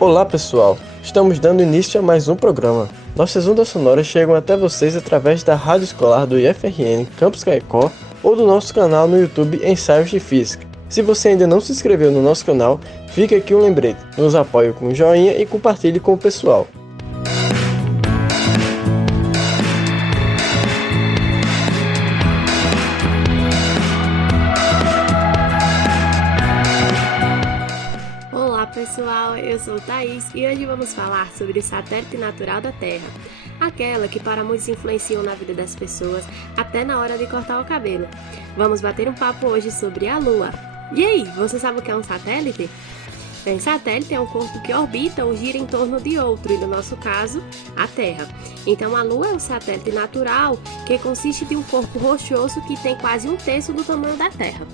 Olá pessoal, estamos dando início a mais um programa. Nossas ondas sonoras chegam até vocês através da rádio escolar do IFRN Campus Caicó ou do nosso canal no YouTube Ensaios de Física. Se você ainda não se inscreveu no nosso canal, fica aqui um lembrete, nos apoie com um joinha e compartilhe com o pessoal. Pessoal, eu sou Thaís e hoje vamos falar sobre o satélite natural da Terra, aquela que para muitos influenciam na vida das pessoas até na hora de cortar o cabelo. Vamos bater um papo hoje sobre a Lua. E aí, você sabe o que é um satélite? Bem, satélite é um corpo que orbita ou gira em torno de outro, e no nosso caso, a Terra. Então a Lua é um satélite natural que consiste de um corpo rochoso que tem quase um terço do tamanho da Terra.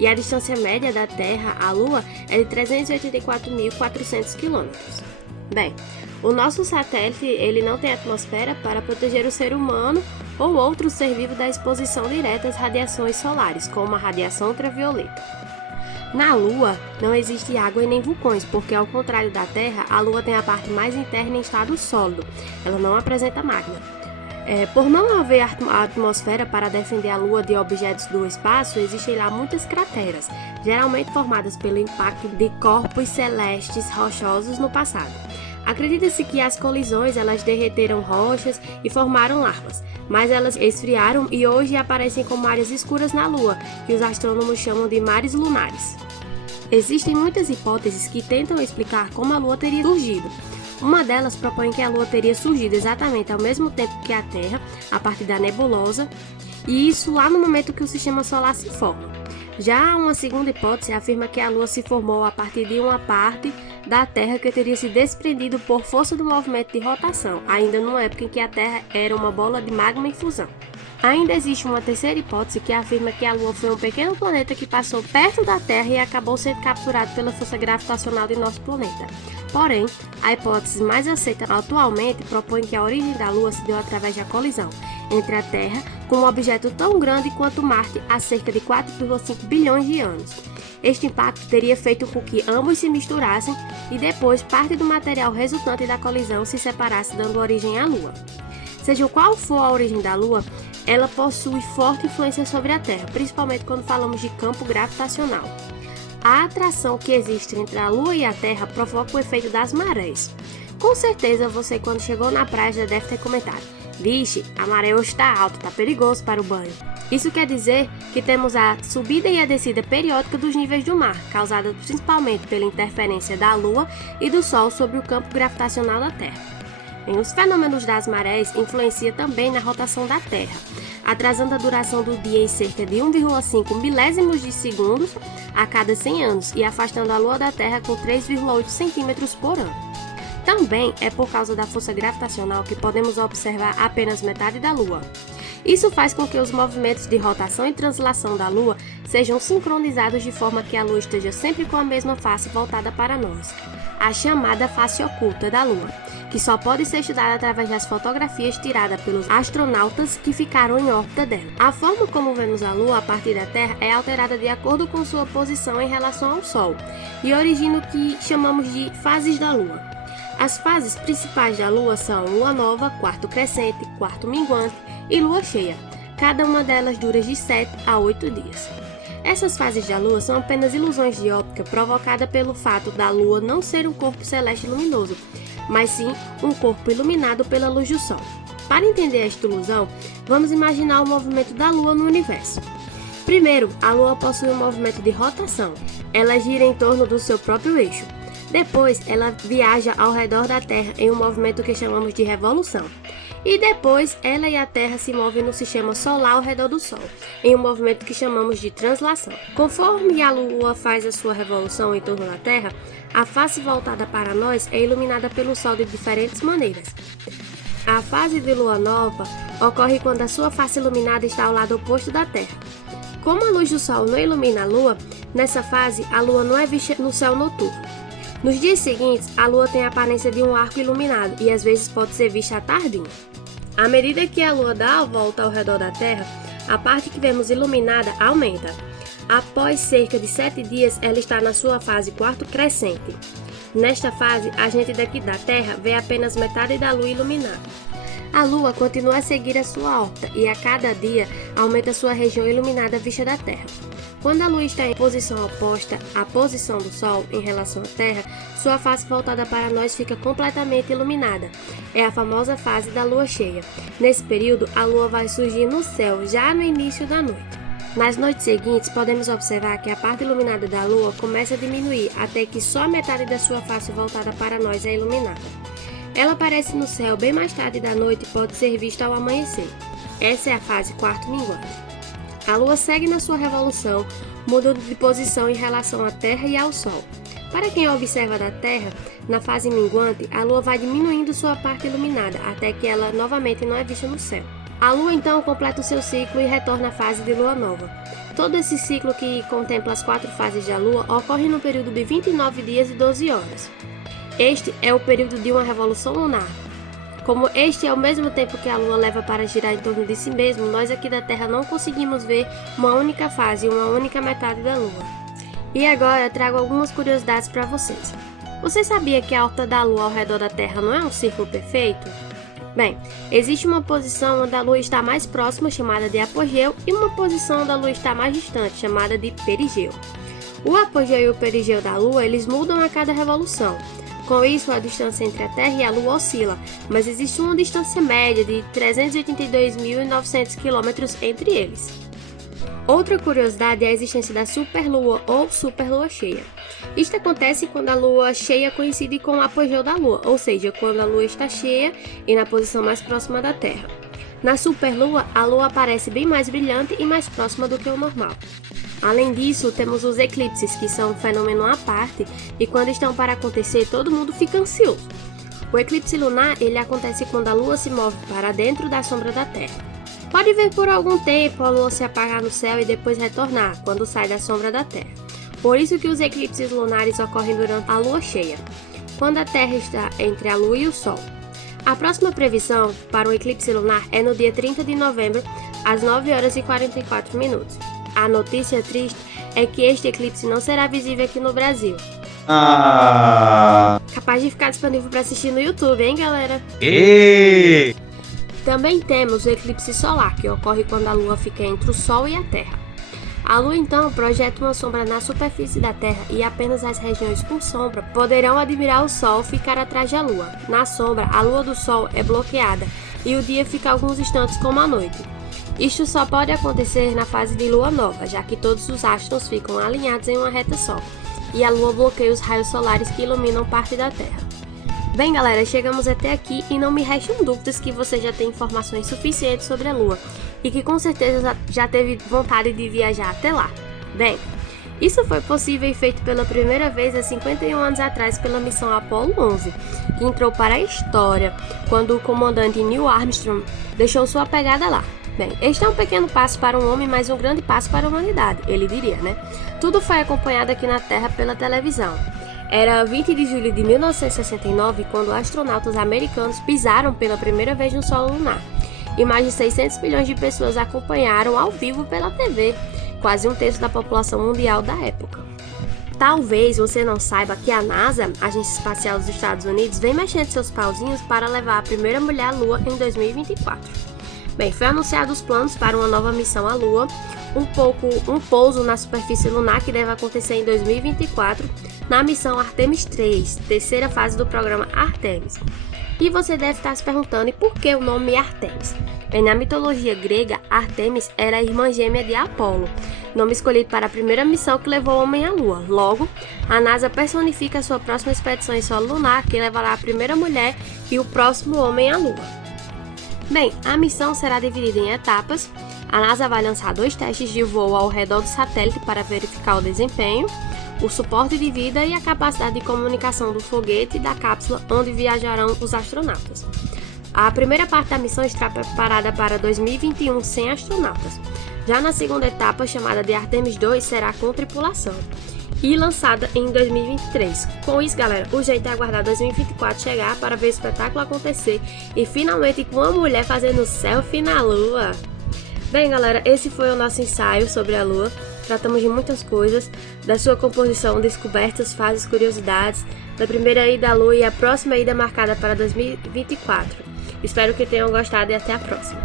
E a distância média da Terra à Lua é de 384.400 km. Bem, o nosso satélite ele não tem atmosfera para proteger o ser humano ou outro ser vivo da exposição direta às radiações solares, como a radiação ultravioleta. Na Lua não existe água e nem vulcões, porque ao contrário da Terra, a Lua tem a parte mais interna em estado sólido, ela não apresenta magma. Por não haver a atmosfera para defender a Lua de objetos do espaço, existem lá muitas crateras, geralmente formadas pelo impacto de corpos celestes rochosos no passado. Acredita-se que as colisões elas derreteram rochas e formaram larvas, mas elas esfriaram e hoje aparecem como áreas escuras na Lua, que os astrônomos chamam de mares lunares. Existem muitas hipóteses que tentam explicar como a Lua teria surgido. Uma delas propõe que a Lua teria surgido exatamente ao mesmo tempo que a Terra, a partir da nebulosa, e isso lá no momento que o Sistema Solar se forma. Já uma segunda hipótese afirma que a Lua se formou a partir de uma parte da Terra que teria se desprendido por força do movimento de rotação, ainda numa época em que a Terra era uma bola de magma em fusão. Ainda existe uma terceira hipótese que afirma que a Lua foi um pequeno planeta que passou perto da Terra e acabou sendo capturado pela força gravitacional de nosso planeta. Porém, a hipótese mais aceita atualmente propõe que a origem da Lua se deu através da colisão entre a Terra com um objeto tão grande quanto Marte há cerca de 4,5 bilhões de anos. Este impacto teria feito com que ambos se misturassem e depois parte do material resultante da colisão se separasse, dando origem à Lua. Seja qual for a origem da Lua, ela possui forte influência sobre a Terra, principalmente quando falamos de campo gravitacional. A atração que existe entre a Lua e a Terra provoca o efeito das marés. Com certeza você, quando chegou na praia, já deve ter comentado: vixe, a maré hoje está alta, está perigoso para o banho. Isso quer dizer que temos a subida e a descida periódica dos níveis do mar, causada principalmente pela interferência da Lua e do Sol sobre o campo gravitacional da Terra. Os fenômenos das marés influenciam também na rotação da Terra, atrasando a duração do dia em cerca de 1,5 milésimos de segundos a cada 100 anos e afastando a Lua da Terra com 3,8 centímetros por ano. Também é por causa da força gravitacional que podemos observar apenas metade da Lua. Isso faz com que os movimentos de rotação e translação da Lua sejam sincronizados de forma que a Lua esteja sempre com a mesma face voltada para nós, a chamada face oculta da Lua, que só pode ser estudada através das fotografias tiradas pelos astronautas que ficaram em órbita dela. A forma como vemos a Lua a partir da Terra é alterada de acordo com sua posição em relação ao Sol e origina o que chamamos de fases da Lua. As fases principais da Lua são Lua Nova, quarto crescente, quarto minguante e Lua Cheia. Cada uma delas dura de 7 a 8 dias. Essas fases da Lua são apenas ilusões de óptica provocadas pelo fato da Lua não ser um corpo celeste luminoso, mas sim um corpo iluminado pela luz do Sol. Para entender esta ilusão, vamos imaginar o movimento da Lua no universo. Primeiro, a Lua possui um movimento de rotação. Ela gira em torno do seu próprio eixo. Depois, ela viaja ao redor da Terra em um movimento que chamamos de revolução. E depois, ela e a Terra se movem no sistema solar ao redor do Sol, em um movimento que chamamos de translação. Conforme a Lua faz a sua revolução em torno da Terra, a face voltada para nós é iluminada pelo Sol de diferentes maneiras. A fase de Lua Nova ocorre quando a sua face iluminada está ao lado oposto da Terra. Como a luz do Sol não ilumina a Lua, nessa fase a Lua não é vista no céu noturno. Nos dias seguintes, a Lua tem a aparência de um arco iluminado e às vezes pode ser vista à tardinha. À medida que a Lua dá a volta ao redor da Terra, a parte que vemos iluminada aumenta. Após cerca de 7 dias, ela está na sua fase quarto crescente. Nesta fase, a gente daqui da Terra vê apenas metade da Lua iluminada. A Lua continua a seguir a sua órbita e a cada dia aumenta sua região iluminada vista da Terra. Quando a Lua está em posição oposta à posição do Sol em relação à Terra, sua face voltada para nós fica completamente iluminada. É a famosa fase da Lua cheia. Nesse período, a Lua vai surgir no céu já no início da noite. Nas noites seguintes, podemos observar que a parte iluminada da Lua começa a diminuir até que só metade da sua face voltada para nós é iluminada. Ela aparece no céu bem mais tarde da noite e pode ser vista ao amanhecer. Essa é a fase quarto minguante. A Lua segue na sua revolução, mudando de posição em relação à Terra e ao Sol. Para quem observa da Terra, na fase minguante, a Lua vai diminuindo sua parte iluminada, até que ela novamente não é vista no céu. A Lua então completa o seu ciclo e retorna à fase de Lua nova. Todo esse ciclo, que contempla as 4 fases da Lua, ocorre no período de 29 dias e 12 horas. Este é o período de uma revolução lunar. Como este é o mesmo tempo que a Lua leva para girar em torno de si mesmo, nós aqui da Terra não conseguimos ver uma única fase, uma única metade da Lua. E agora eu trago algumas curiosidades para vocês. Você sabia que a órbita da Lua ao redor da Terra não é um círculo perfeito? Bem, existe uma posição onde a Lua está mais próxima, chamada de apogeu, e uma posição onde a Lua está mais distante, chamada de perigeu. O apogeu e o perigeu da Lua, eles mudam a cada revolução. Com isso, a distância entre a Terra e a Lua oscila, mas existe uma distância média de 382.900 km entre eles. Outra curiosidade é a existência da superlua ou superlua cheia. Isto acontece quando a Lua cheia coincide com o apogeu da Lua, ou seja, quando a Lua está cheia e na posição mais próxima da Terra. Na superlua, a Lua aparece bem mais brilhante e mais próxima do que o normal. Além disso, temos os eclipses, que são um fenômeno à parte, e quando estão para acontecer, todo mundo fica ansioso. O eclipse lunar, ele acontece quando a Lua se move para dentro da sombra da Terra. Pode ver por algum tempo a Lua se apagar no céu e depois retornar, quando sai da sombra da Terra. Por isso que os eclipses lunares ocorrem durante a Lua cheia, quando a Terra está entre a Lua e o Sol. A próxima previsão para o eclipse lunar é no dia 30 de novembro, às 9 horas e 44 minutos. A notícia triste é que este eclipse não será visível aqui no Brasil. Capaz de ficar disponível para assistir no YouTube, hein, galera? Também temos o eclipse solar, que ocorre quando a Lua fica entre o Sol e a Terra. A Lua então projeta uma sombra na superfície da Terra e apenas as regiões com sombra poderão admirar o Sol ficar atrás da Lua. Na sombra, a Lua do Sol é bloqueada e o dia fica alguns instantes como a noite. Isto só pode acontecer na fase de Lua nova, já que todos os astros ficam alinhados em uma reta só, e a Lua bloqueia os raios solares que iluminam parte da Terra. Bem, galera, chegamos até aqui e não me restam dúvidas que você já tem informações suficientes sobre a Lua e que com certeza já teve vontade de viajar até lá. Bem, isso foi possível e feito pela primeira vez há 51 anos atrás pela missão Apollo 11, que entrou para a história quando o comandante Neil Armstrong deixou sua pegada lá. Bem, este é um pequeno passo para um homem, mas um grande passo para a humanidade, ele diria, né? Tudo foi acompanhado aqui na Terra pela televisão. Era 20 de julho de 1969 quando astronautas americanos pisaram pela primeira vez no solo lunar. E mais de 600 milhões de pessoas acompanharam ao vivo pela TV, quase um terço da população mundial da época. Talvez você não saiba que a NASA, a Agência Espacial dos Estados Unidos, vem mexendo seus pauzinhos para levar a primeira mulher à Lua em 2024. Bem, foi anunciado os planos para uma nova missão à Lua, um pouso na superfície lunar que deve acontecer em 2024, na missão Artemis 3, terceira fase do programa Artemis. E você deve estar se perguntando, e por que o nome Artemis? Bem, na mitologia grega, Artemis era a irmã gêmea de Apolo, nome escolhido para a primeira missão que levou o homem à Lua. Logo, a NASA personifica a sua próxima expedição em solo lunar, que levará a primeira mulher e o próximo homem à Lua. Bem, a missão será dividida em etapas. A NASA vai lançar 2 testes de voo ao redor do satélite para verificar o desempenho, o suporte de vida e a capacidade de comunicação do foguete e da cápsula onde viajarão os astronautas. A primeira parte da missão está preparada para 2021 sem astronautas. Já na segunda etapa, chamada de Artemis 2, será com tripulação e lançada em 2023. Com isso, galera, o jeito é aguardar 2024 chegar para ver o espetáculo acontecer e finalmente com uma mulher fazendo selfie na Lua. Bem, galera, esse foi o nosso ensaio sobre a Lua. tratamos de muitas coisas, da sua composição, descobertas, fases, curiosidades, da primeira ida à Lua e a próxima ida marcada para 2024. Espero que tenham gostado e até a próxima.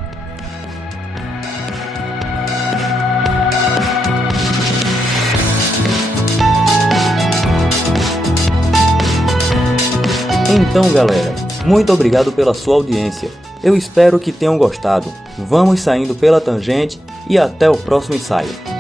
Então, galera, muito obrigado pela sua audiência. Eu espero que tenham gostado. Vamos saindo pela tangente e até o próximo ensaio.